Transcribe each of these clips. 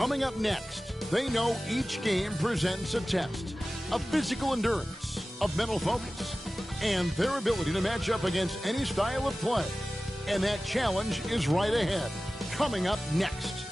Coming up next, they know each game presents a test of physical endurance, of mental focus, and their ability to match up against any style of play. And that challenge is right ahead. Coming up next.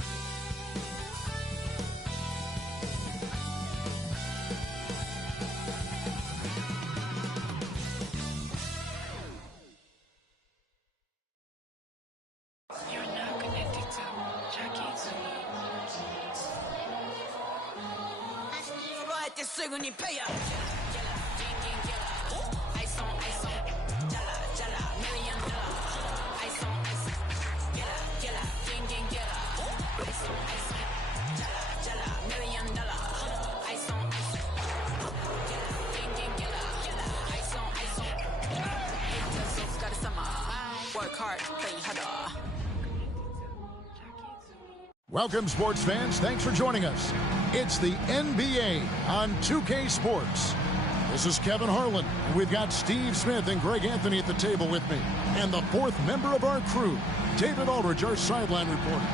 Welcome, sports fans. Thanks for joining us. It's the NBA on 2K Sports. This is Kevin Harlan. We've got Steve Smith and Greg Anthony at the table with me. And the fourth member of our crew, David Aldridge, our sideline reporter.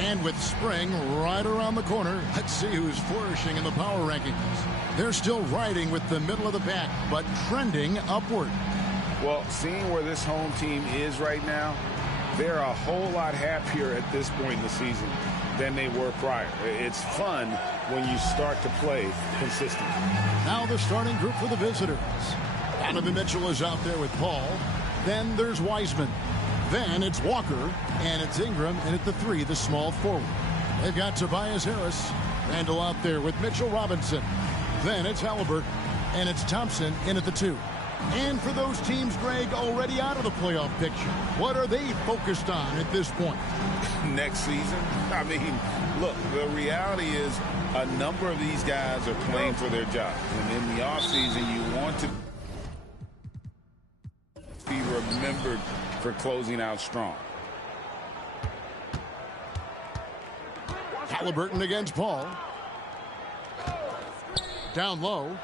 And with spring right around the corner, let's see who's flourishing in the power rankings. They're still riding with the middle of the pack, but trending upward. Well, seeing where this home team is right now, they're a whole lot happier at this point in the season than they were prior. It's fun when you start to play consistently. Now the starting group for the visitors. Donovan Mitchell is out there with Paul. Then there's Wiseman. Then it's Walker, and it's Ingram, and at the 3, the small forward. They've got Tobias Harris. Randall out there with Mitchell Robinson. Then it's Halliburton, and it's Thompson in at the 2. And for those teams, Greg, already out of the playoff picture, what are they focused on at this point? Next season? I mean, look, the reality is a number of these guys are playing for their jobs. And in the offseason, you want to be remembered for closing out strong. Halliburton against Paul. Down low.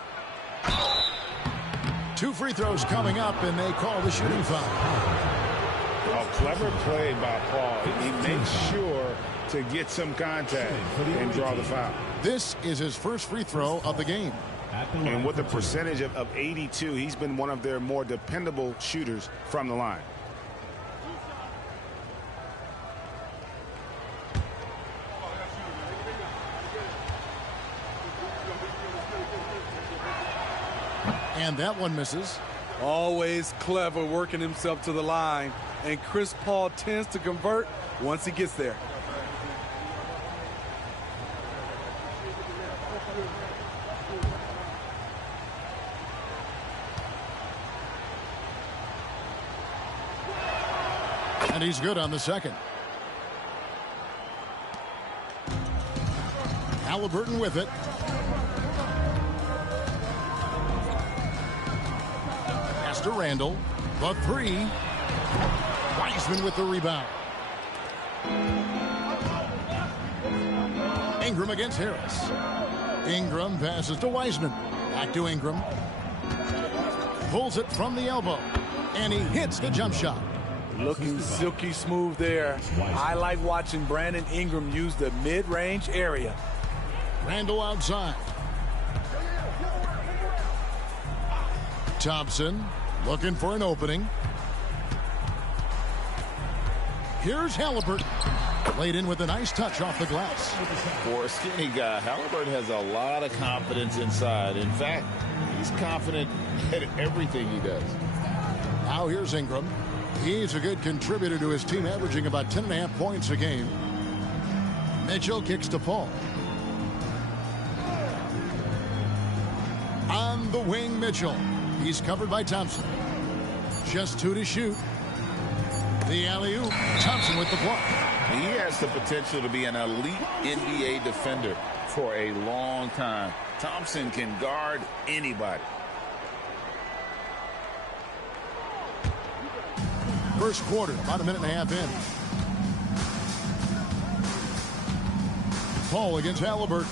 2 free throws coming up, and they call the shooting foul. Oh, clever play by Paul. He makes sure to get some contact and draw the foul. This is his first free throw of the game. And with a percentage of 82, he's been one of their more dependable shooters from the line. And that one misses. Always clever working himself to the line. And Chris Paul tends to convert once he gets there. And he's good on the second. Halliburton with it. Pass to Randall. The 3. Wiseman with the rebound. Ingram against Harris. Ingram passes to Wiseman. Back to Ingram. Pulls it from the elbow. And he hits the jump shot. Looking silky smooth there. I like watching Brandon Ingram use the mid-range area. Randall outside. Thompson looking for an opening. Here's Halliburton. Laid in with a nice touch off the glass. For a skinny guy, Halliburton has a lot of confidence inside. In fact, he's confident at everything he does. Now here's Ingram. He's a good contributor to his team, averaging about 10.5 points a game. Mitchell kicks to Paul. On the wing, Mitchell. He's covered by Thompson. Just 2 to shoot. The alley-oop. Thompson with the block. He has the potential to be an elite NBA defender for a long time. Thompson can guard anybody. First quarter, about a minute and a half in. Paul against Halliburton.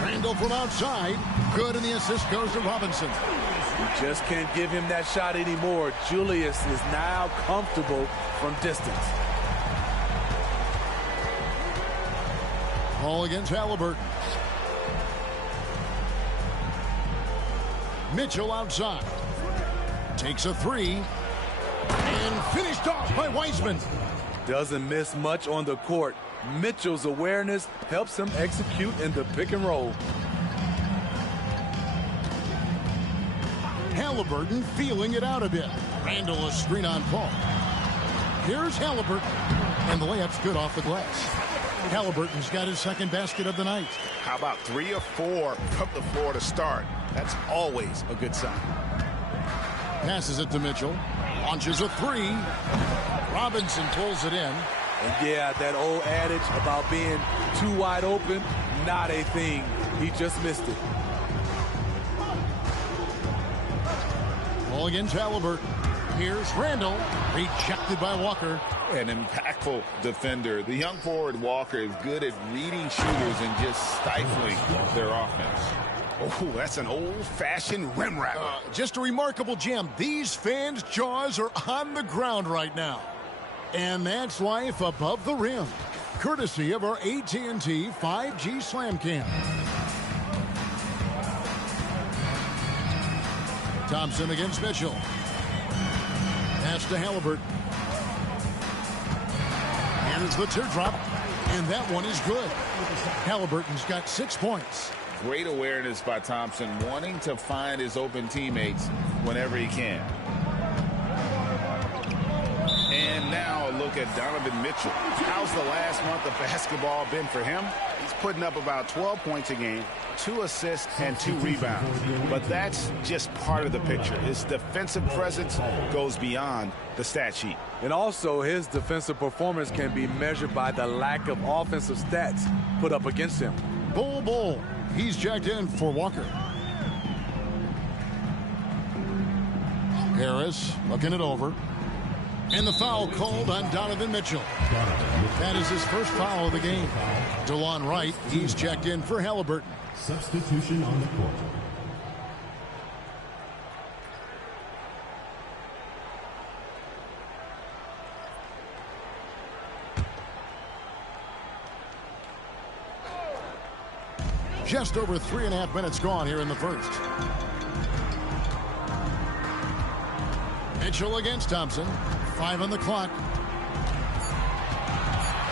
Randall from outside. Good, and the assist goes to Robinson. You just can't give him that shot anymore. Julius is now comfortable from distance. Ball against Halliburton. Mitchell outside. Takes a three. And finished off by Wiseman. Doesn't miss much on the court. Mitchell's awareness helps him execute in the pick and roll. Halliburton feeling it out a bit. Randall a screen on Paul. Here's Halliburton. And the layup's good off the glass. Halliburton's got his second basket of the night. How about 3 or 4 from the floor to start? That's always a good sign. Passes it to Mitchell. Launches a three. Robinson pulls it in. And yeah, that old adage about being too wide open, not a thing. He just missed it. Ball against Halliburton. Here's Randall. Rejected by Walker. An impactful defender. The young forward Walker is good at reading shooters and just stifling their offense. Oh, that's an old-fashioned rim wrap. Just a remarkable jam. These fans' jaws are on the ground right now. And that's life above the rim. Courtesy of our AT&T 5G Slam Cam. Thompson against Mitchell. Pass to Halliburton. Here's the teardrop. And that one is good. Halliburton's got 6 points. Great awareness by Thompson, wanting to find his open teammates whenever he can. And now a look at Donovan Mitchell. How's the last month of basketball been for him? He's putting up about 12 points a game, 2 assists, and 2 rebounds. But that's just part of the picture. His defensive presence goes beyond the stat sheet. And also, his defensive performance can be measured by the lack of offensive stats put up against him. Bull. He's checked in for Walker. Harris looking it over. And the foul called on Donovan Mitchell. That is his first foul of the game. DeLon Wright, he's checked in for Halliburton. Substitution on the court. Just over 3.5 minutes gone here in the first. Mitchell against Thompson. 5 on the clock.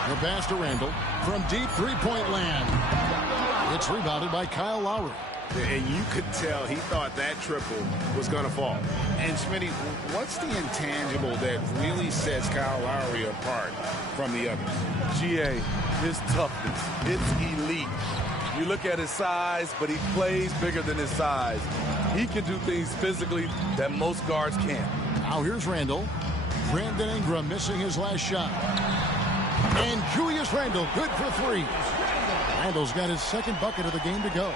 The pass to Randall from deep three-point land. It's rebounded by Kyle Lowry. And you could tell he thought that triple was going to fall. And Smitty, what's the intangible that really sets Kyle Lowry apart from the others? GA, his toughness. It's elite. You look at his size, but he plays bigger than his size. He can do things physically that most guards can't. Now here's Randall. Brandon Ingram missing his last shot. And Julius Randle good for 3. Randall's got his second bucket of the game to go.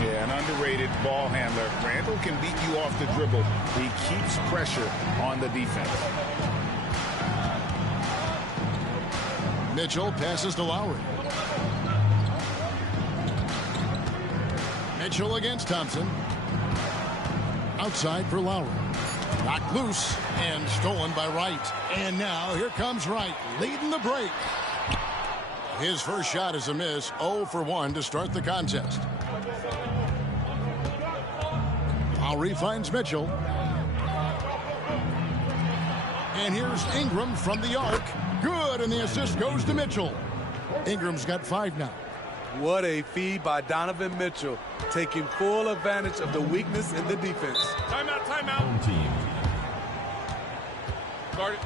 Yeah, an underrated ball handler. Randall can beat you off the dribble. He keeps pressure on the defense. Mitchell passes to Lowry. Mitchell against Thompson. Outside for Lowry. Knocked loose and stolen by Wright. And now here comes Wright leading the break. His first shot is a miss. 0 for 1 to start the contest. Lowry finds Mitchell. And here's Ingram from the arc. Good, and the assist goes to Mitchell. Ingram's got 5 now. What a feed by Donovan Mitchell, taking full advantage of the weakness in the defense. Timeout. Home team. Guard it.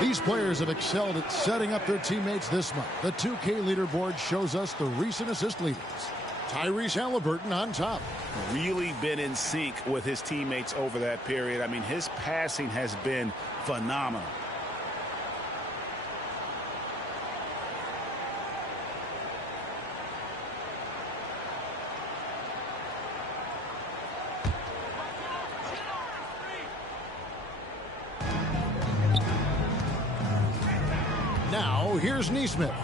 These players have excelled at setting up their teammates this month. The 2K leaderboard shows us the recent assist leaders. Tyrese Halliburton on top. Really been in sync with his teammates over that period. I mean, his passing has been phenomenal. Now, here's Neesmith.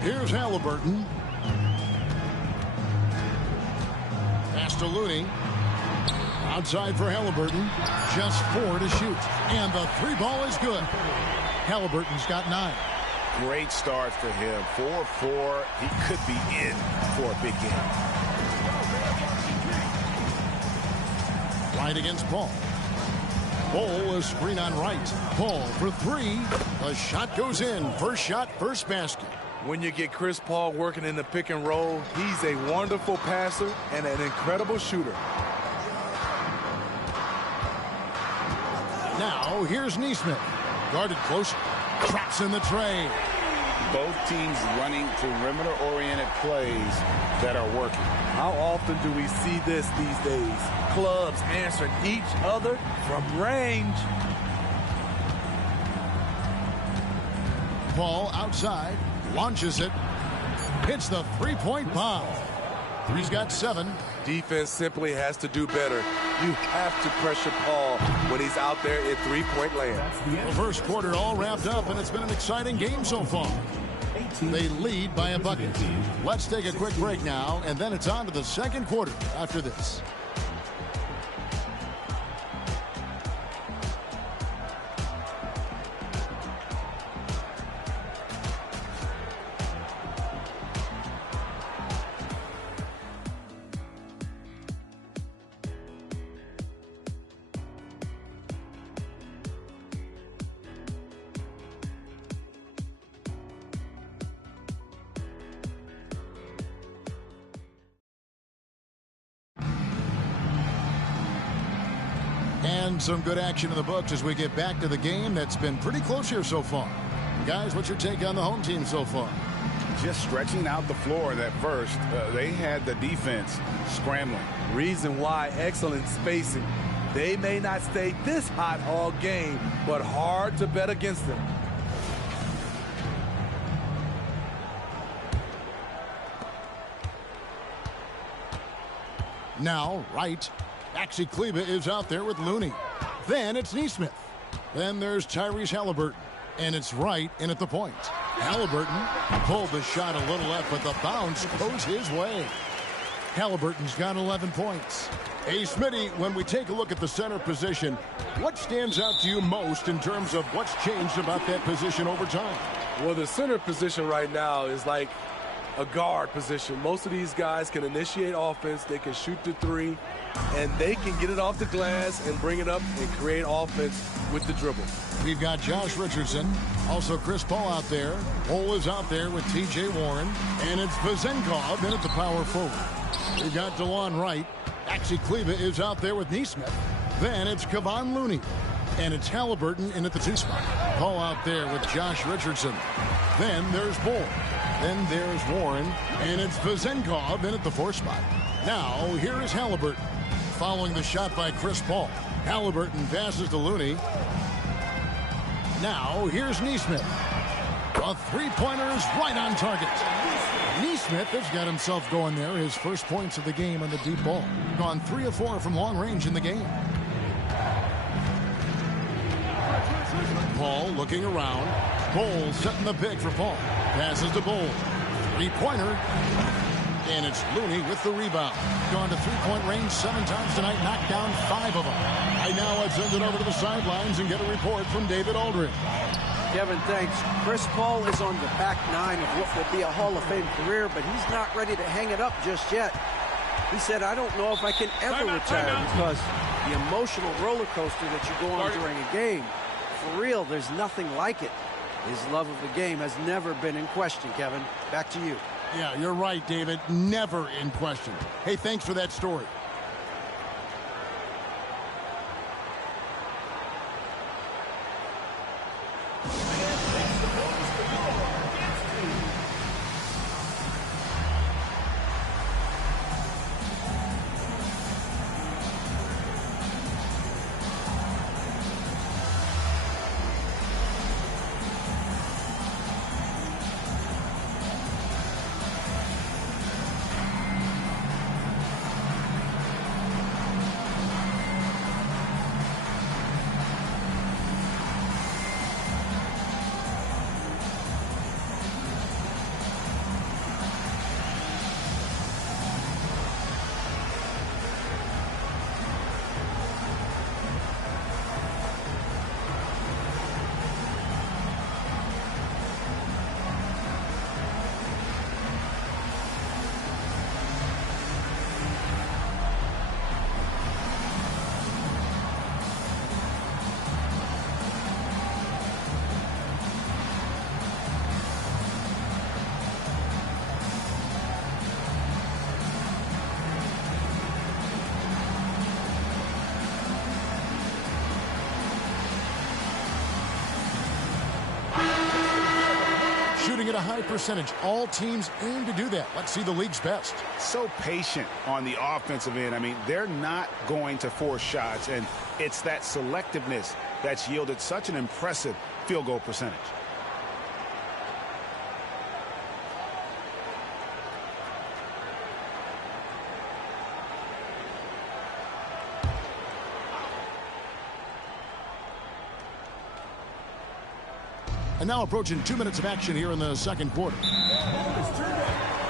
Here's Halliburton. Pass to Looney. Outside for Halliburton. Just 4 to shoot. And the 3 ball is good. Halliburton's got 9. Great start for him. 4-4. He could be in for a big game. Right against Paul. Bol, a screen on right. Paul for 3. The shot goes in. First shot, first basket. When you get Chris Paul working in the pick and roll, he's a wonderful passer and an incredible shooter. Now, here's Neesmith. Guarded close. Traps in the tray. Both teams running perimeter-oriented plays that are working. How often do we see this these days? Clubs answering each other from range. Paul outside. Launches it. Hits the three-point bomb. He's got 7. Defense simply has to do better. You have to pressure Paul when he's out there in three-point land. The first quarter all wrapped up, and it's been an exciting game so far. They lead by a bucket. Let's take a quick break now, and then it's on to the second quarter after this. And some good action in the books as we get back to the game that's been pretty close here so far. Guys, what's your take on the home team so far? Just stretching out the floor that first. They had the defense scrambling. Reason why, excellent spacing. They may not stay this hot all game, but hard to bet against them. Now, right. Maxi Kleba is out there with Looney. Then it's Neesmith. Then there's Tyrese Halliburton. And it's right in at the point. Halliburton pulled the shot a little left, but the bounce goes his way. Halliburton's got 11 points. Hey, Smitty, when we take a look at the center position, what stands out to you most in terms of what's changed about that position over time? Well, the center position right now is like a guard position. Most of these guys can initiate offense, they can shoot the 3, and they can get it off the glass and bring it up and create offense with the dribble. We've got Josh Richardson, also Chris Paul out there. Bol is out there with T.J. Warren, and it's Vezenkov in at the power forward. We've got DeLon Wright. Maxi Kleba is out there with Neesmith. Then it's Kevon Looney, and it's Halliburton in at the 2 spot. Paul out there with Josh Richardson. Then there's Bol. Then there's Warren, and it's Vezenkov in at the 4 spot. Now, here is Halliburton. Following the shot by Chris Paul. Halliburton passes to Looney. Now, here's Neesmith. A three-pointer is right on target. Neesmith has got himself going there. His first points of the game on the deep ball. Gone 3 of 4 from long range in the game. Paul looking around. Bol setting the pick for Paul. Passes to Bol. Three-pointer. And it's Looney with the rebound. Gone to three-point range 7 times tonight. Knocked down 5 of them. Right now, let's send it over to the sidelines and get a report from David Aldridge. Kevin, thanks. Chris Paul is on the back 9 of what will be a Hall of Fame career, but he's not ready to hang it up just yet. He said, I don't know if I can ever retire because the emotional roller coaster that you go on during a game, for real, there's nothing like it. His love of the game has never been in question, Kevin. Back to you. Yeah, you're right, David. Never in question. Hey, thanks for that story. shooting at a high percentage. All teams aim to do that. Let's see the league's best. So patient on the offensive end. I mean, they're not going to force shots, and it's that selectiveness that's yielded such an impressive field goal percentage. And now approaching 2 minutes of action here in the second quarter.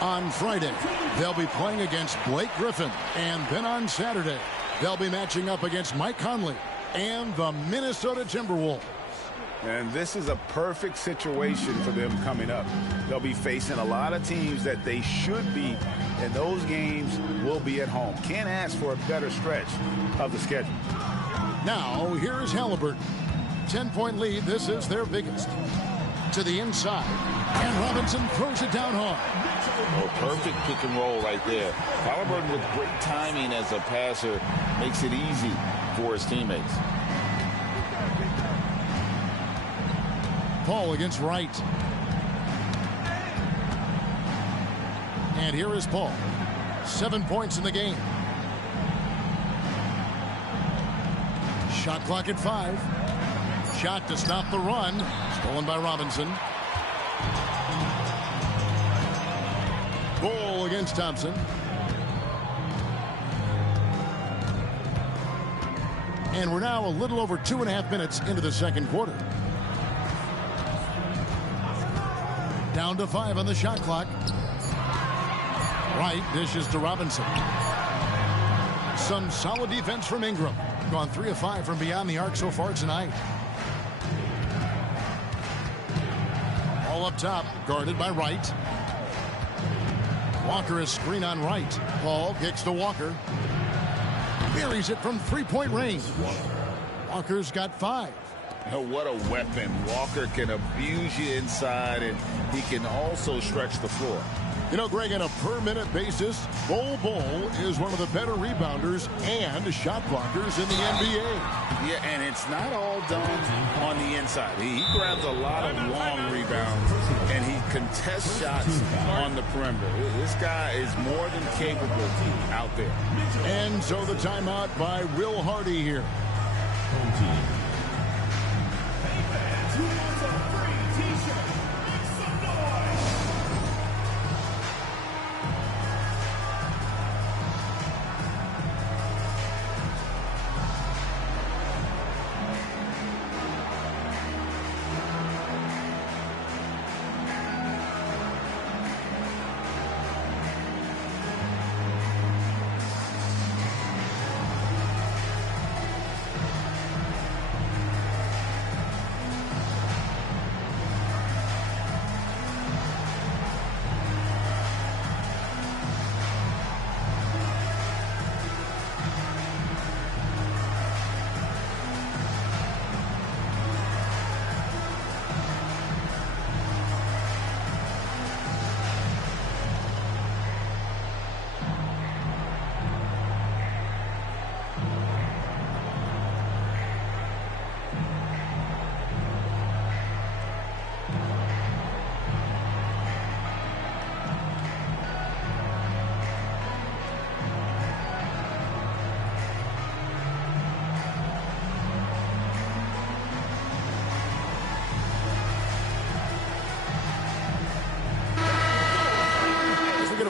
On Friday, they'll be playing against Blake Griffin. And then on Saturday, they'll be matching up against Mike Conley and the Minnesota Timberwolves. And this is a perfect situation for them coming up. They'll be facing a lot of teams that they should beat, and those games will be at home. Can't ask for a better stretch of the schedule. Now, here's Halliburton. 10-point lead. This is their biggest. To the inside. And Robinson throws it down hard. Oh, perfect pick and roll right there. Halliburton with great timing as a passer makes it easy for his teammates. Paul against Wright. And here is Paul. 7 points in the game. Shot clock at 5. Shot to stop the run. Stolen by Robinson. Bull against Thompson. And we're now a little over 2.5 minutes into the second quarter. Down to 5 on the shot clock. Wright dishes to Robinson. Some solid defense from Ingram. Gone 3 of 5 from beyond the arc so far tonight. All up top, guarded by Wright. Walker is screen on Wright. Paul kicks to Walker. Buries it from 3-point range. Walker's got 5. Oh, what a weapon. Walker can abuse you inside, and he can also stretch the floor. You know, Greg, on a per-minute basis, Bol is one of the better rebounders and shot blockers in the NBA. Yeah, and it's not all done on the inside. He grabs a lot of long rebounds, and he contests shots on the perimeter. This guy is more than capable out there. And so the timeout by Will Hardy here. Home team.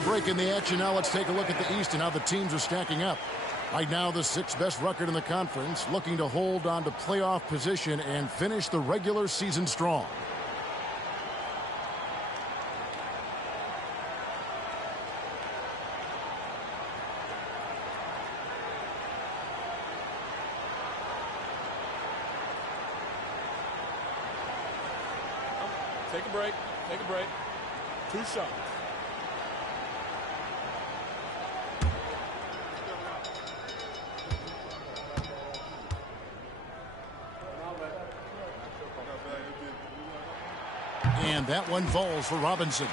Break in the action. Now let's take a look at the East and how the teams are stacking up. Right now, the 6th best record in the conference, looking to hold on to playoff position and finish the regular season strong. Take a break. Take a break. 2 shots. And that one falls for Robinson.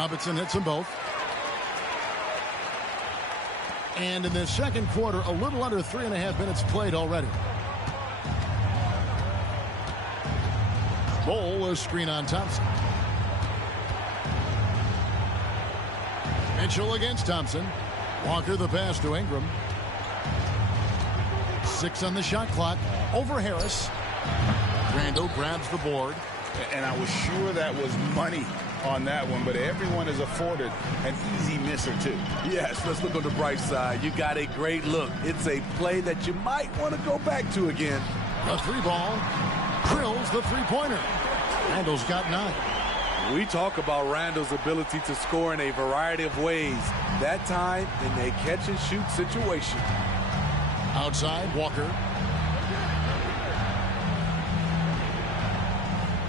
Robinson hits them both. And in the second quarter, a little under 3.5 minutes played already. Bowl, a screen on Thompson. Mitchell against Thompson. Walker the pass to Ingram. 6 on the shot clock. Over Harris. Randall grabs the board. And I was sure that was money on that one, but everyone is afforded an easy misser too. Yes, let's look on the bright side. You got a great look. It's a play that you might want to go back to again. The 3-ball. Drills the 3-pointer. Randall's got 9. We talk about Randall's ability to score in a variety of ways. That time in a catch-and-shoot situation. Outside, Walker.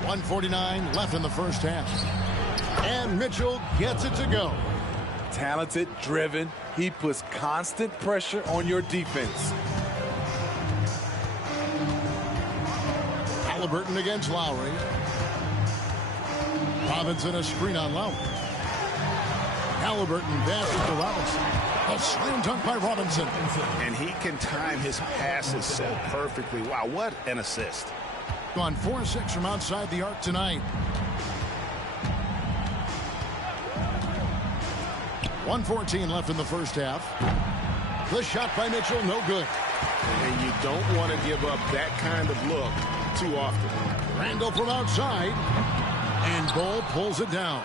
1:49 left in the first half. And Mitchell gets it to go. Talented, driven. He puts constant pressure on your defense. Halliburton against Lowry. Robinson a screen on Lowry. Halliburton passes to Robinson. A slam dunk by Robinson. And he can time his passes so perfectly. Wow, what an assist. Gone 4-6 from outside the arc tonight. 1:14 left in the first half. The shot by Mitchell, no good. And you don't want to give up that kind of look too often. Randall from outside. And Bull pulls it down.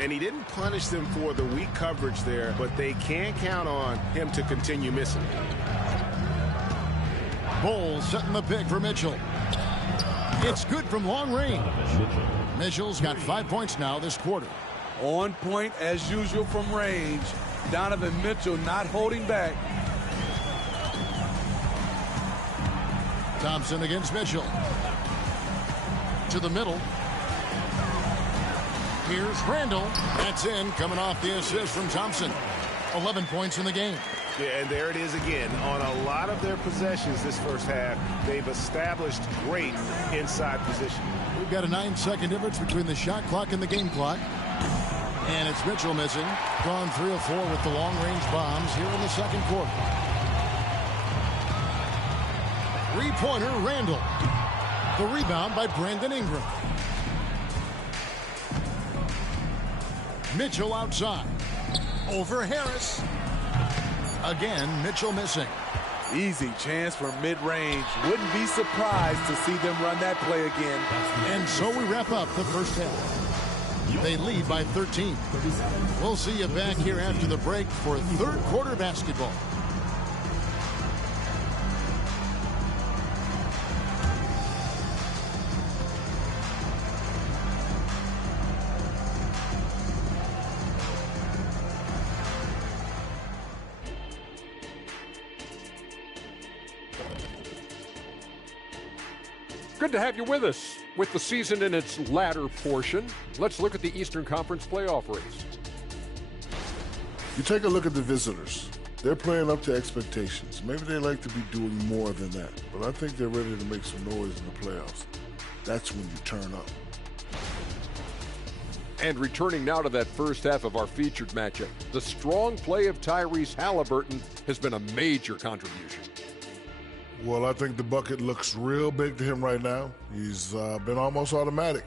And he didn't punish them for the weak coverage there, but they can't count on him to continue missing. Bull setting the pick for Mitchell. It's good from long range. Mitchell's got 5 points now this quarter. On point as usual from range. Donovan Mitchell not holding back. Thompson against Mitchell. To the middle. Here's Randall. That's in, coming off the assist from Thompson. 11 points in the game. Yeah, and there it is again. On a lot of their possessions this first half, they've established great inside position. We've got a 9-second difference between the shot clock and the game clock. And it's Mitchell missing. Gone 3 of 4 with the long-range bombs here in the second quarter. 3-pointer, Randall. The rebound by Brandon Ingram. Mitchell outside. Over Harris. Again, Mitchell missing. Easy chance for mid-range. Wouldn't be surprised to see them run that play again. And so we wrap up the first half. They lead by 13. We'll see you back here after the break for third quarter basketball. Good to have you with us. With the season in its latter portion, let's look at the Eastern Conference playoff race. You take a look at the visitors. They're playing up to expectations. Maybe they like to be doing more than that, but I think they're ready to make some noise in the playoffs. That's when you turn up. And returning now to that first half of our featured matchup, the strong play of Tyrese Halliburton has been a major contribution. Well, I think the bucket looks real big to him right now. He's been almost automatic.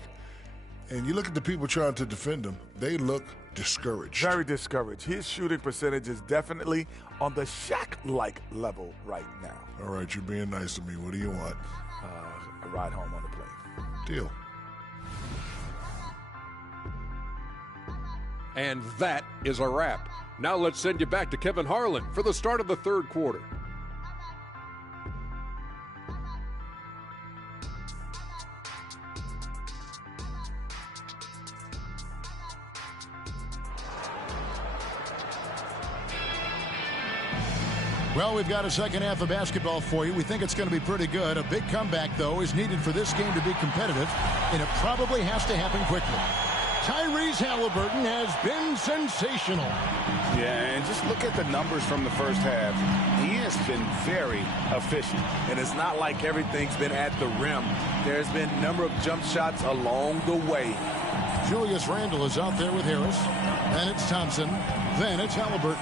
And you look at the people trying to defend him, they look discouraged. Very discouraged. His shooting percentage is definitely on the Shaq-like level right now. All right, you're being nice to me. What do you want? A ride home on the plane. Deal. And that is a wrap. Now let's send you back to Kevin Harlan for the start of the third quarter. Well, we've got a second half of basketball for you. We think it's going to be pretty good. A big comeback, though, is needed for this game to be competitive, and it probably has to happen quickly. Tyrese Halliburton has been sensational. Yeah, and just look at the numbers from the first half. He has been very efficient. And it's not like everything's been at the rim. There's been a number of jump shots along the way. Julius Randle is out there with Harris. Then it's Thompson. Then it's Halliburton.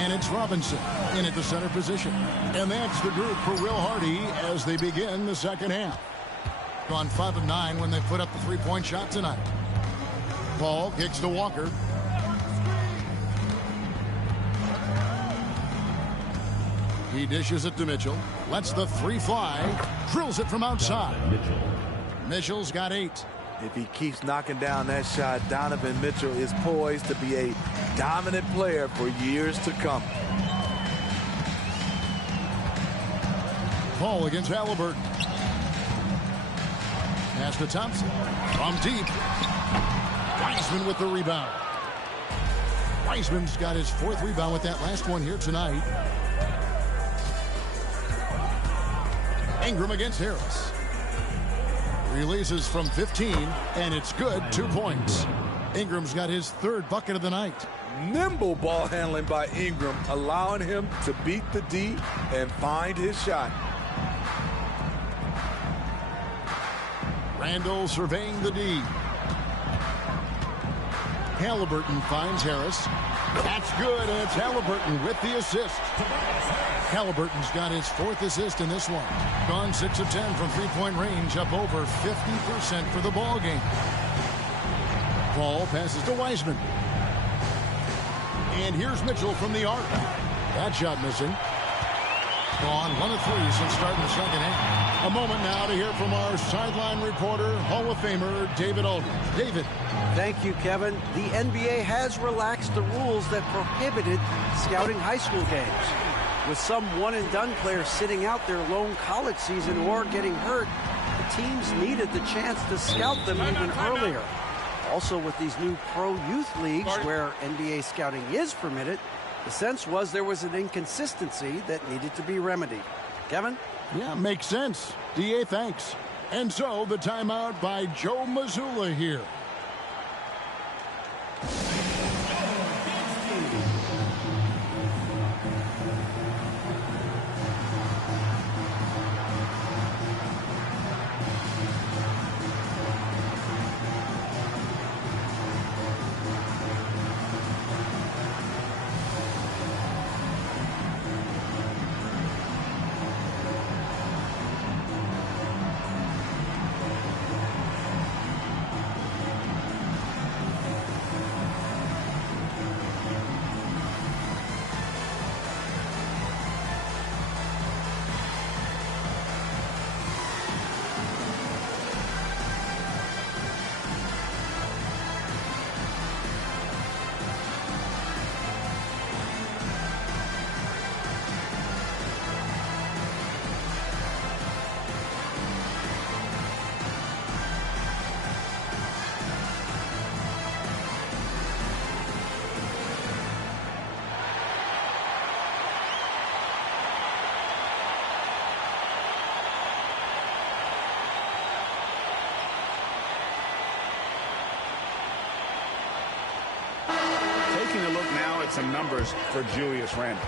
And it's Robinson in at the center position. And that's the group for Will Hardy as they begin the second half. Gone 5 of 9 when they put up the three-point shot tonight. Paul kicks to Walker. He dishes it to Mitchell. Lets the three fly. Drills it from outside. Mitchell's got 8. If he keeps knocking down that shot, Donovan Mitchell is poised to be a dominant player for years to come. Paul against Halliburton. Pass to Thompson. From deep. Wiseman with the rebound. Wiseman's got his 4th rebound with that last one here tonight. Ingram against Harris. Releases from 15, and it's good. 2 points. Ingram's got his 3rd bucket of the night. Nimble ball handling by Ingram, allowing him to beat the D and find his shot. Randle surveying the D. Halliburton finds Harris. That's good, and it's Halliburton with the assist. Halliburton's got his 4th assist in this one. Gone 6 of 10 from three-point range, up over 50% for the ball game. Paul passes to Wiseman. And here's Mitchell from the arc. That shot missing. Gone 1 of 3 since starting the second half. A moment now to hear from our sideline reporter, Hall of Famer David Aldridge. David. Thank you, Kevin. The NBA has relaxed the rules that prohibited scouting high school games. With some one-and-done players sitting out their lone college season or getting hurt, the teams needed the chance to scout them even earlier. Also, with these new pro youth leagues where NBA scouting is permitted, the sense was there was an inconsistency that needed to be remedied. Kevin? Yeah, makes sense. DA, thanks. And so the timeout by Joe Mazzulla here. Taking a look now at some numbers for Julius Randle.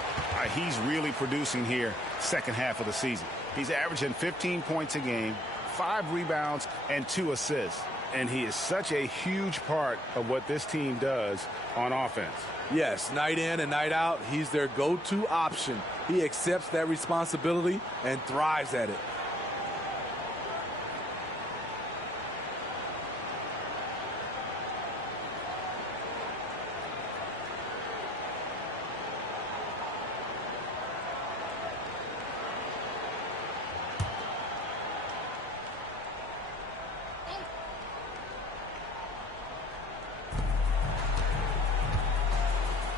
He's really producing here second half of the season. He's averaging 15 points a game, 5 rebounds, and 2 assists. And he is such a huge part of what this team does on offense. Yes, night in and night out, he's their go-to option. He accepts that responsibility and thrives at it.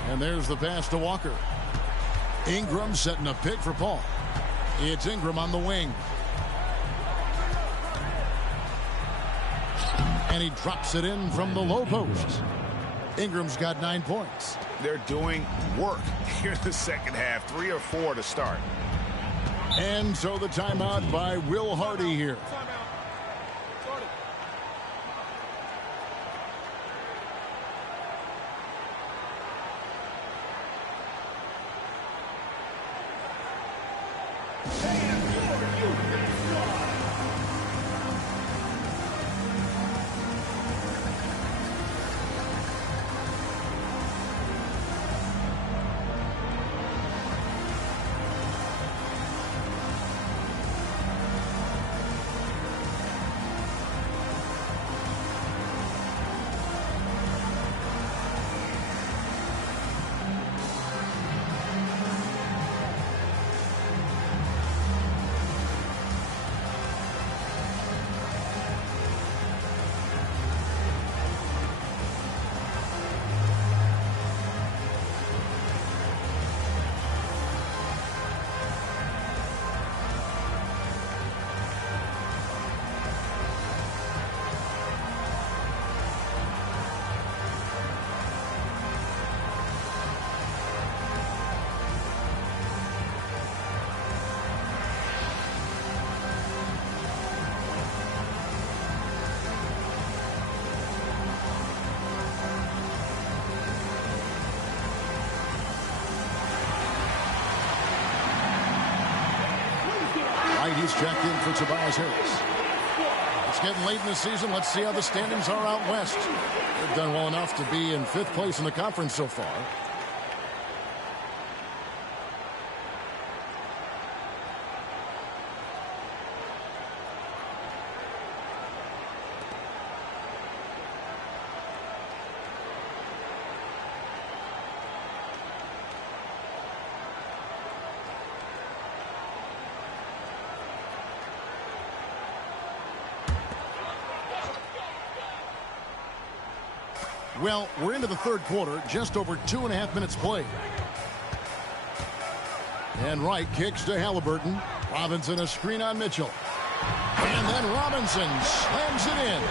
And there's the pass to Walker. Ingram setting a pick for Paul. It's Ingram on the wing. And he drops it in from the low post. Ingram's got 9 points. They're doing work here in the second half. 3 or 4 to start. And so the timeout by Will Hardy here. White, he's checked in for Tobias Harris. It's getting late in the season. Let's see how the standings are out west. They've done well enough to be in 5th place in the conference so far. Well, we're into the 3rd quarter, just over 2.5 minutes played. And Wright kicks to Halliburton. Robinson a screen on Mitchell. And then Robinson slams it in.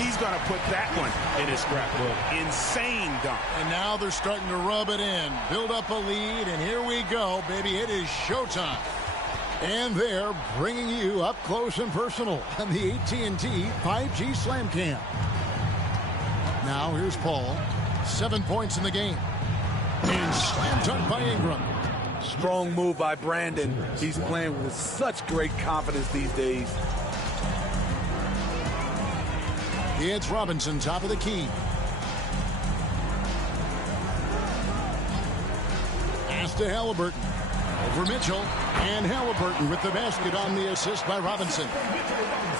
He's going to put that one in his scrapbook. Insane dunk. And now they're starting to rub it in. Build up a lead, and here we go, baby. It is showtime. And they're bringing you up close and personal on the AT&T 5G Slam Cam. Now here's Paul. 7 points in the game. And slam dunk by Ingram. Strong move by Brandon. He's playing with such great confidence these days. It's Robinson, top of the key. Pass to Halliburton. Over Mitchell. And Halliburton with the basket on the assist by Robinson.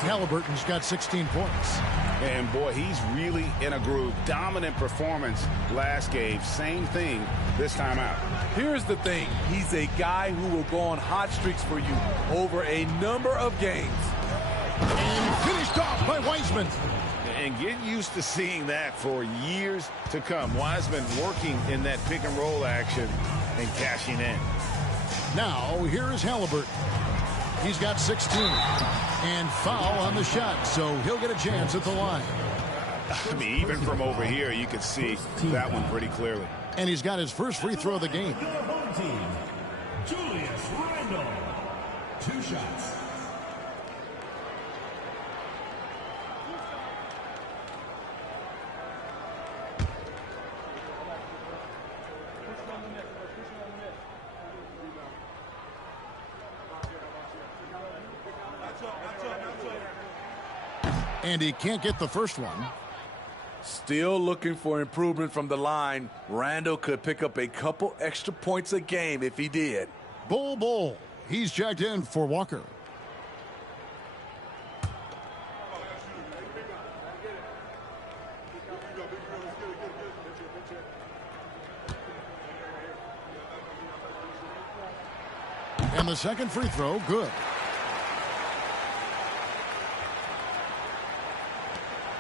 Halliburton's got 16 points. And boy, he's really in a groove. Dominant performance last game. Same thing this time out. Here's the thing. He's a guy who will go on hot streaks for you over a number of games. And finished off by Wiseman. And get used to seeing that for years to come. Wiseman working in that pick and roll action and cashing in. Now, here is Halliburton. He's got 16. And foul on the shot, so he'll get a chance at the line. I mean, even from over here, you can see that one pretty clearly. And he's got his first free throw of the game. Julius Randle. 2 shots. And he can't get the first one. Still looking for improvement from the line. Randle could pick up a couple extra points a game if he did. Bull. He's checked in for Walker. And the second free throw, good.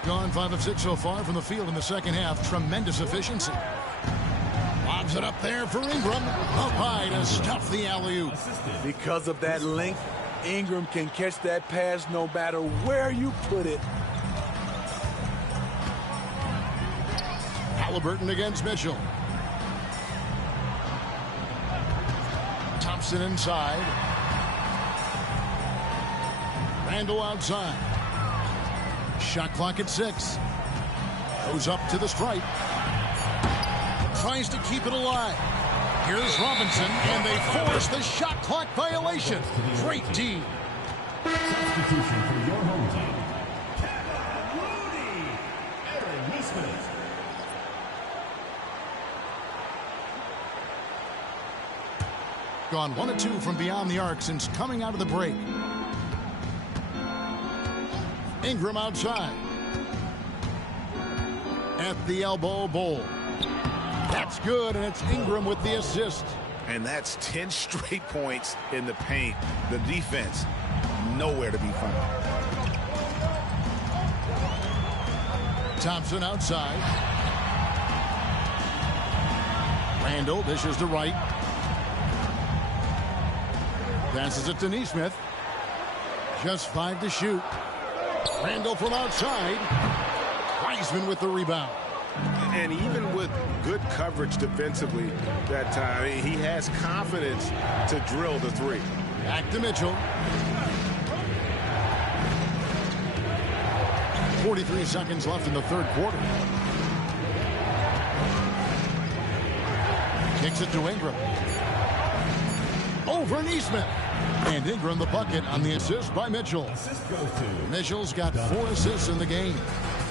Gone 5 of 6 so far from the field in the second half. Tremendous efficiency. Lobs it up there for Ingram. Up high to stuff the alley-oop. Because of that length, Ingram can catch that pass no matter where you put it. Halliburton against Mitchell. Thompson inside. Randle outside. Shot clock at 6. Goes up to the stripe. Tries to keep it alive. Here's Robinson, and they force the shot clock violation. Great team. Substitution for your home team. Kevin Looney. Aaron Nesmith. Gone 1 of 2 from beyond the arc since coming out of the break. Ingram outside. At the elbow, Bull. That's good, and it's Ingram with the assist. And that's 10 straight points in the paint. The defense, nowhere to be found. Thompson outside. Randle dishes to Wright. Passes it to Nesmith. Just 5 to shoot. Randle from outside. Wiseman with the rebound. And even with good coverage defensively that time, he has confidence to drill the 3. Back to Mitchell. 43 seconds left in the 3rd quarter. Kicks it to Ingram. Over Nesmith. And Ingram the bucket on the assist by Mitchell. Mitchell's got 4 assists in the game.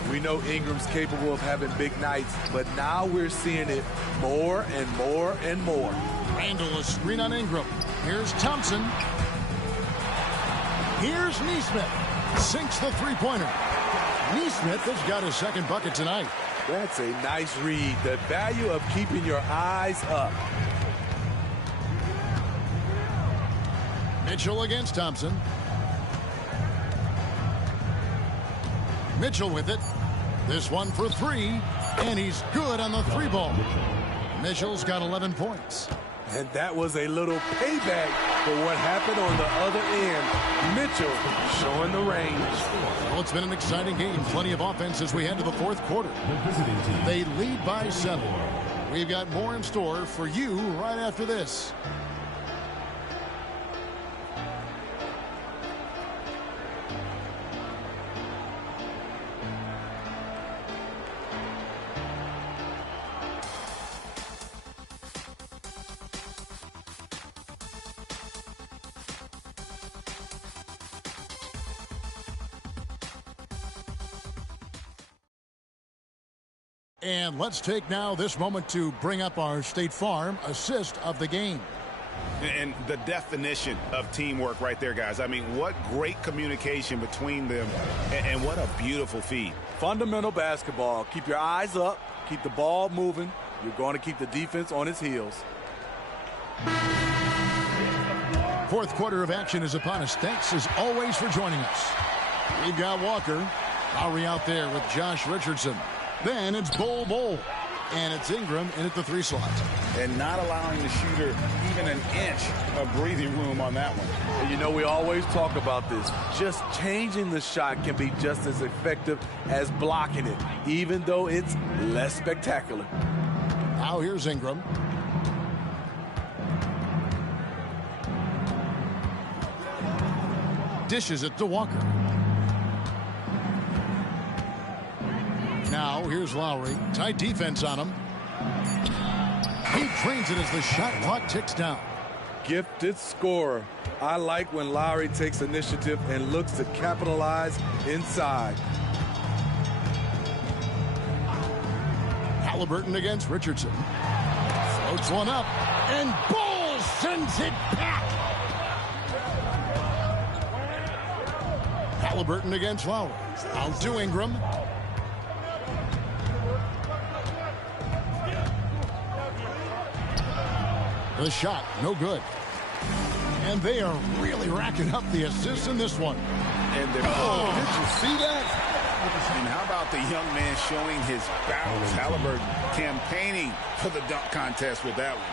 We know Ingram's capable of having big nights, but now we're seeing it more and more and more. Randall a screen on Ingram. Here's Thompson. Here's Nesmith. Sinks the three-pointer. Nesmith has got his second bucket tonight. That's a nice read. The value of keeping your eyes up. Mitchell against Thompson. Mitchell with it. This one for 3, and he's good on the 3-ball. Mitchell's got 11 points. And that was a little payback for what happened on the other end. Mitchell showing the range. Well, it's been an exciting game. Plenty of offense as we head to the fourth quarter. They lead by 7. We've got more in store for you right after this. And let's take now this moment to bring up our State Farm assist of the game. And the definition of teamwork right there, guys. I mean, what great communication between them, and what a beautiful feed. Fundamental basketball. Keep your eyes up. Keep the ball moving. You're going to keep the defense on its heels. Fourth quarter of action is upon us. Thanks, as always, for joining us. We've got Walker. Lowry out there with Josh Richardson. Then it's Bol. And it's Ingram in at the 3 slot. And not allowing the shooter even an inch of breathing room on that one. And you know, we always talk about this. Just changing the shot can be just as effective as blocking it, even though it's less spectacular. Now here's Ingram. Dishes it to Walker. Now, here's Lowry. Tight defense on him. He drains it as the shot clock ticks down. Gifted scorer. I like when Lowry takes initiative and looks to capitalize inside. Halliburton against Richardson. Floats one up. And Bol sends it back. Halliburton against Lowry. Out to Ingram. The shot, no good. And they are really racking up the assists in this one. And did you see that? And how about the young man showing his balance? Halliburton campaigning for the dunk contest with that one.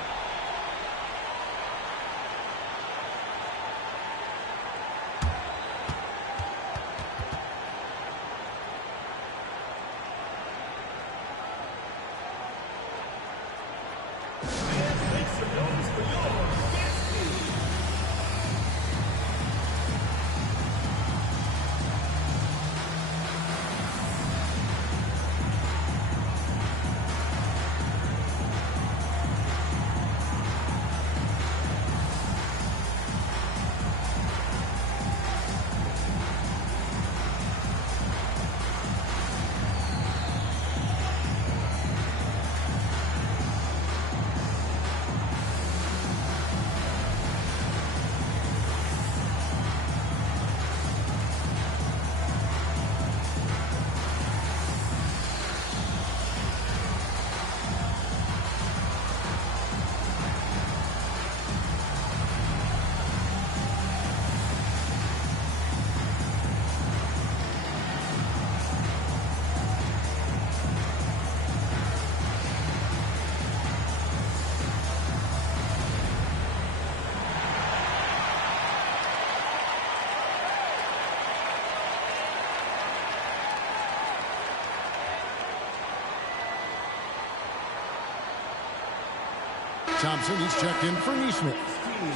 Thompson, he's checked in for Nesmith.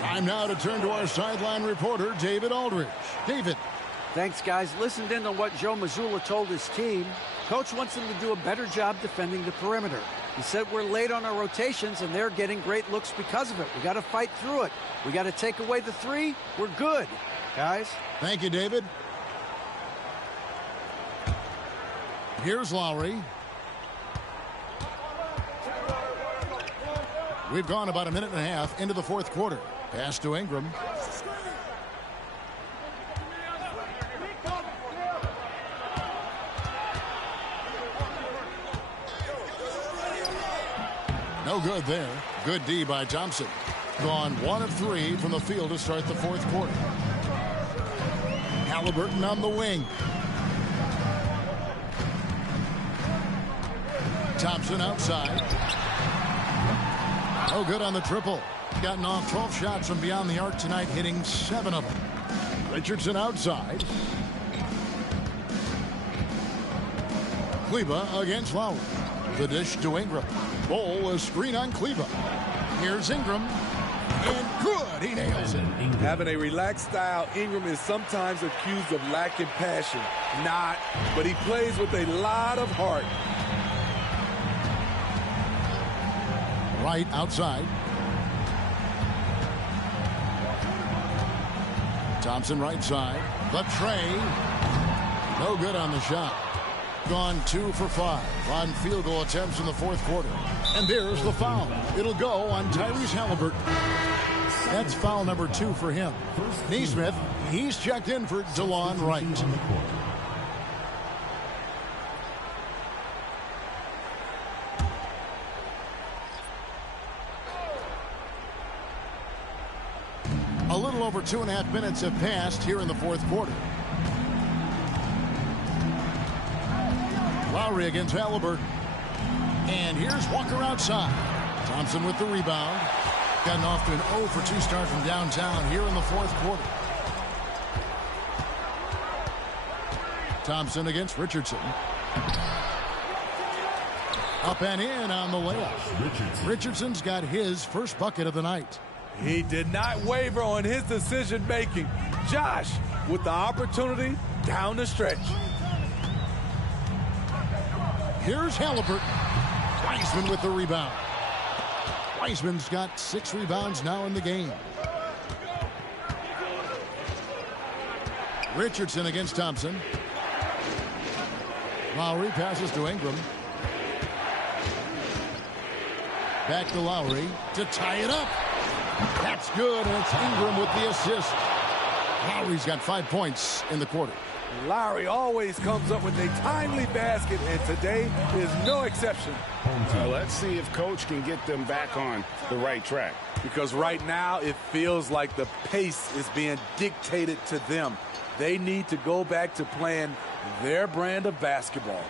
Time now to turn to our sideline reporter, David Aldridge. David. Thanks, guys. Listened in on what Joe Mazzulla told his team. Coach wants them to do a better job defending the perimeter. He said we're late on our rotations, and they're getting great looks because of it. We got to fight through it. We got to take away the three. We're good, guys. Thank you, David. Here's Lowry. We've gone about a minute and a half into the fourth quarter. Pass to Ingram. No good there. Good D by Thompson. Gone 1 of 3 from the field to start the fourth quarter. Halliburton on the wing. Thompson outside. No good on the triple. Gotten off 12 shots from beyond the arc tonight, hitting 7 of them. Richardson outside. Kleba against Lowry. The dish to Ingram. Bowl a screen on Kleba. Here's Ingram. And good. He nails it. Having a relaxed style, Ingram is sometimes accused of lacking passion. Not, but he plays with a lot of heart. Right outside. Thompson right side. The tray. No good on the shot. Gone 2 for 5 on field goal attempts in the fourth quarter. And there's the foul. It'll go on Tyrese Halliburton. That's foul number 2 for him. Neesmith, he's checked in for DeLon Wright. A little over 2.5 minutes have passed here in the fourth quarter. Lowry against Halliburton. And here's Walker outside. Thompson with the rebound. Gotten off to an 0 for 2 start from downtown here in the fourth quarter. Thompson against Richardson. Up and in on the layup. Richardson's got his first bucket of the night. He did not waver on his decision-making. Josh with the opportunity down the stretch. Here's Halliburton. Wiseman with the rebound. Wiseman's got 6 rebounds now in the game. Richardson against Thompson. Lowry passes to Ingram. Back to Lowry to tie it up. That's good, and it's Ingram with the assist. Lowry's got 5 points in the quarter. Lowry always comes up with a timely basket, and today is no exception. Let's see if Coach can get them back on the right track. Because right now it feels like the pace is being dictated to them. They need to go back to playing their brand of basketball.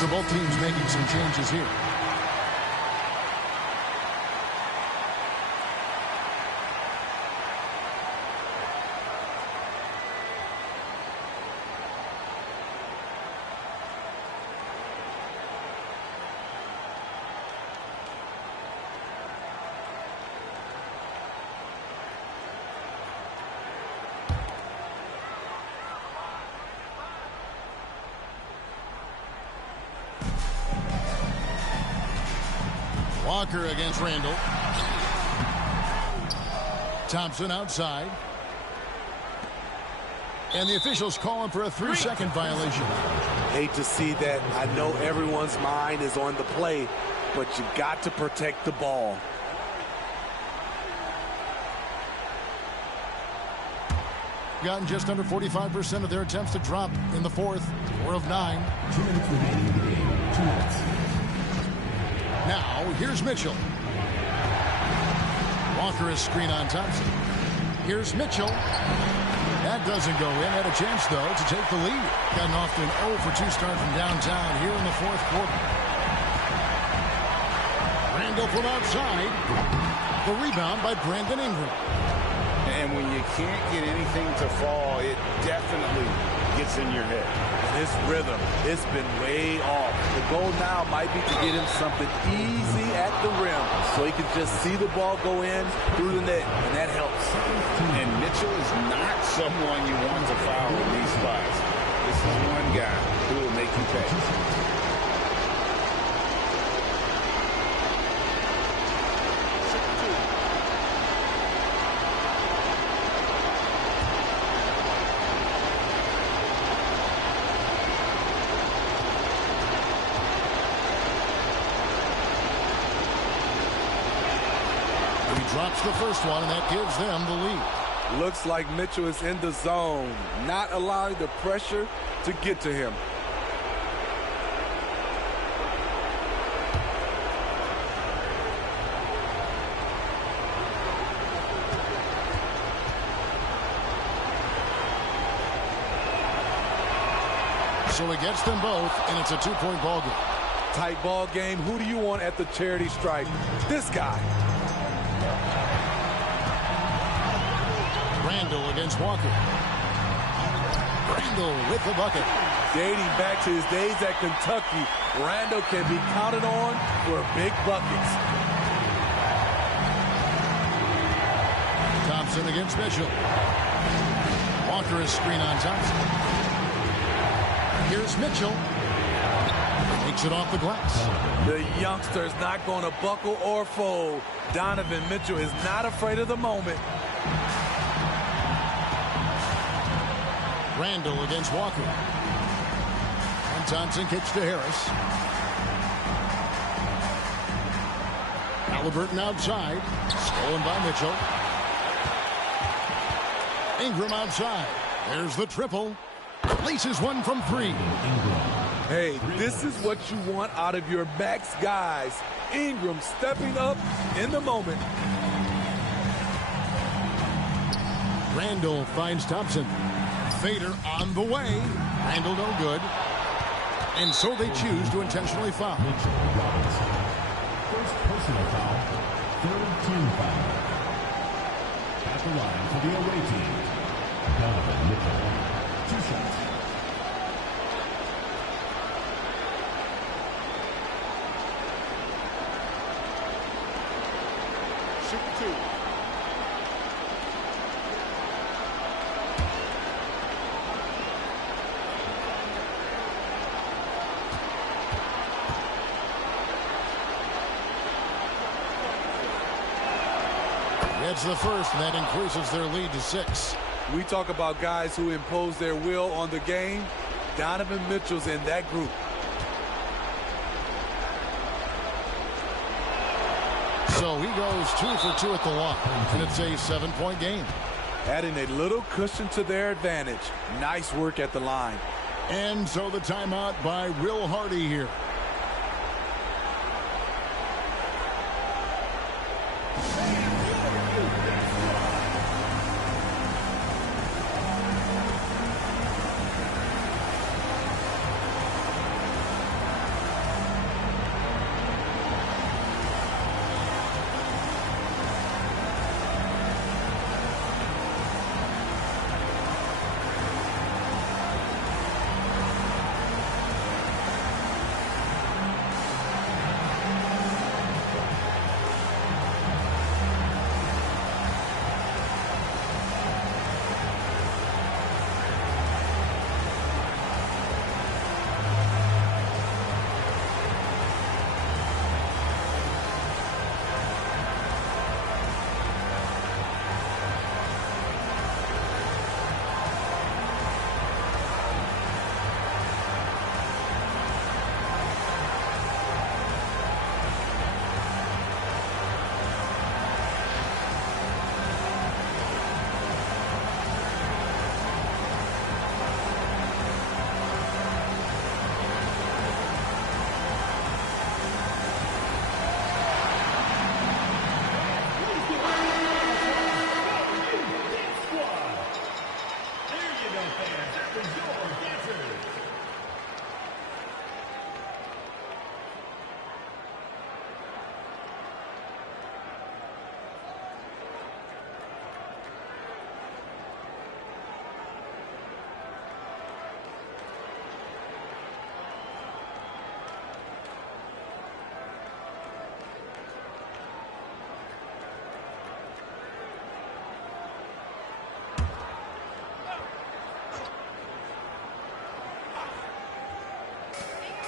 So both teams making some changes here. Walker against Randall. Thompson outside. And the officials calling for a 3-second violation. Hate to see that. I know everyone's mind is on the play, but you got to protect the ball. Gotten just under 45% of their attempts to drop in the fourth. 4 of 9. 2 minutes remaining in the game. 2 minutes. Now, here's Mitchell. Walker is screen on Thompson. Here's Mitchell. That doesn't go in. Had a chance, though, to take the lead. Gotten off to an 0 for 2 start from downtown here in the fourth quarter. Randall from outside. The rebound by Brandon Ingram. And when you can't get anything to fall, it definitely gets in your head. And his rhythm, it's been way off. The goal now might be to get him something easy at the rim so he can just see the ball go in through the net, and that helps. And Mitchell is not someone you want to foul in these spots. This is one guy who will make you pay. Drops the first one, and that gives them the lead. Looks like Mitchell is in the zone, not allowing the pressure to get to him. So he gets them both, and it's a 2-point ball game. Tight ball game. Who do you want at the charity stripe? This guy. Randall against Walker. Randall with the bucket. Dating back to his days at Kentucky, Randall can be counted on for big buckets. Thompson against Mitchell. Walker is screen on Thompson. Here's Mitchell. Takes it off the glass. The youngster's not going to buckle or fold. Donovan Mitchell is not afraid of the moment. Randall against Walker. And Thompson kicks to Harris. Halliburton outside. Stolen by Mitchell. Ingram outside. There's the triple. Laces one from 3. Hey, this is what you want out of your max guys. Ingram stepping up in the moment. Randall finds Thompson. Fader on the way. Randall no good. And so they choose to intentionally foul. First personal foul. Third team foul. At the line for the away team, Donovan Mitchell. 2 shots. Shoot 2. Gets the first, and that increases their lead to 6. We talk about guys who impose their will on the game. Donovan Mitchell's in that group. So he goes 2 for 2 at the line, and it's a 7-point game. Adding a little cushion to their advantage. Nice work at the line. And so the timeout by Will Hardy here.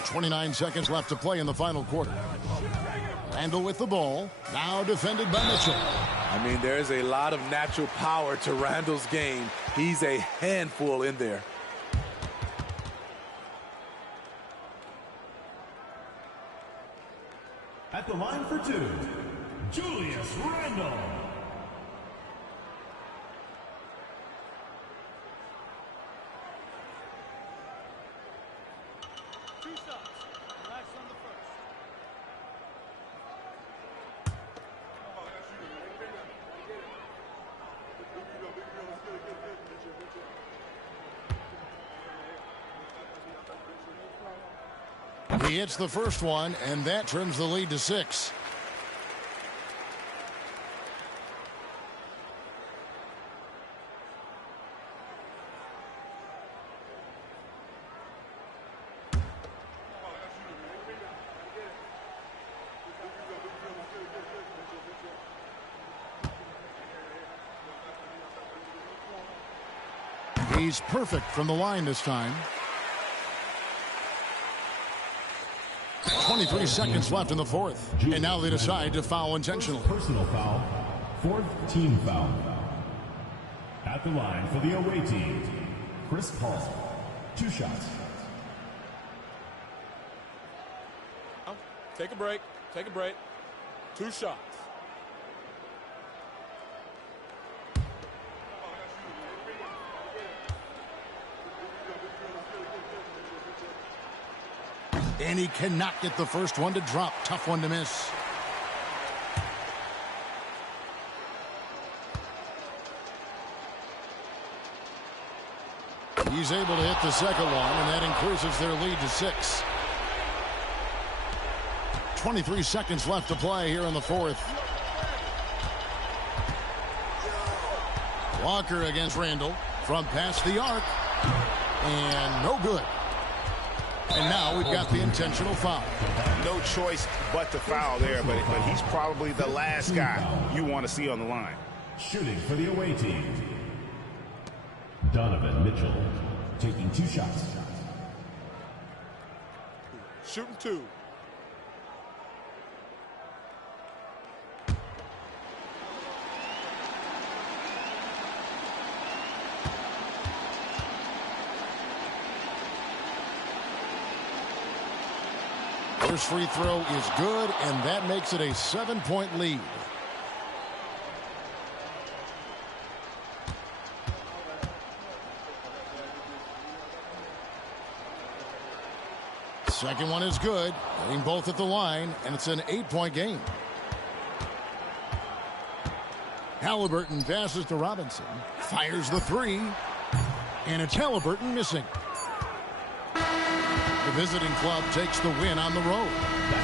29 seconds left to play in the final quarter. Randall with the ball, now defended by Mitchell. I mean, there's a lot of natural power to Randall's game. He's a handful in there. At the line for two, Julius Randle. He hits the first one, and that trims the lead to 6. He's perfect from the line this time. 23 seconds left in the fourth. And now they decide to foul intentionally. Personal foul, fourth team foul. At the line for the away team, Chris Paul. 2 shots. Take a break. Take a break. 2 shots. And he cannot get the first one to drop. Tough one to miss. He's able to hit the second one, and that increases their lead to 6. 23 seconds left to play here in the fourth. Walker against Randall from past the arc. And no good. And now we've got the intentional foul. No choice but to foul there, but he's probably the last guy you want to see on the line. Shooting for the away team, Donovan Mitchell, taking 2 shots. Shooting 2. First free throw is good, and that makes it a 7-point lead. Second one is good, getting both at the line, and it's an 8-point game. Halliburton passes to Robinson, fires the 3, and it's Halliburton missing. The visiting club takes the win on the road.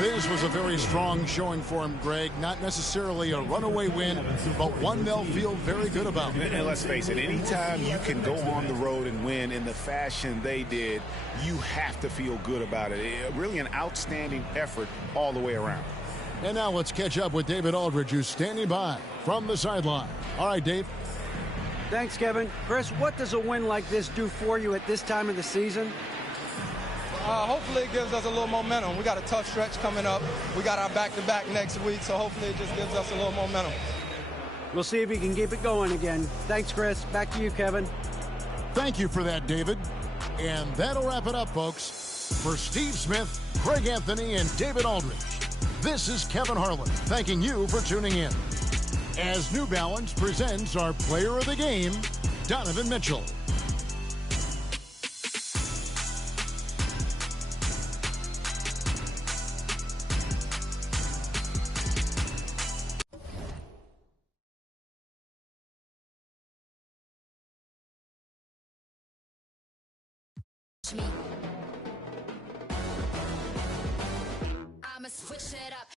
This was a very strong showing for him, Greg. Not necessarily a runaway win, but one they'll feel very good about. And let's face it, anytime you can go on the road and win in the fashion they did, you have to feel good about it. Really an outstanding effort all the way around. And now let's catch up with David Aldridge, who's standing by from the sideline. All right, Dave. Thanks, Kevin. Chris, what does a win like this do for you at this time of the season? Hopefully it gives us a little momentum. We got a tough stretch coming up. We got our back-to-back next week, so hopefully it just gives us a little momentum. We'll see if he can keep it going again. Thanks, Chris. Back to you, Kevin. Thank you for that, David. And that'll wrap it up, folks. For Steve Smith, Craig Anthony, and David Aldridge, this is Kevin Harlan thanking you for tuning in. As New Balance presents our player of the game, Donovan Mitchell. I'ma switch it up.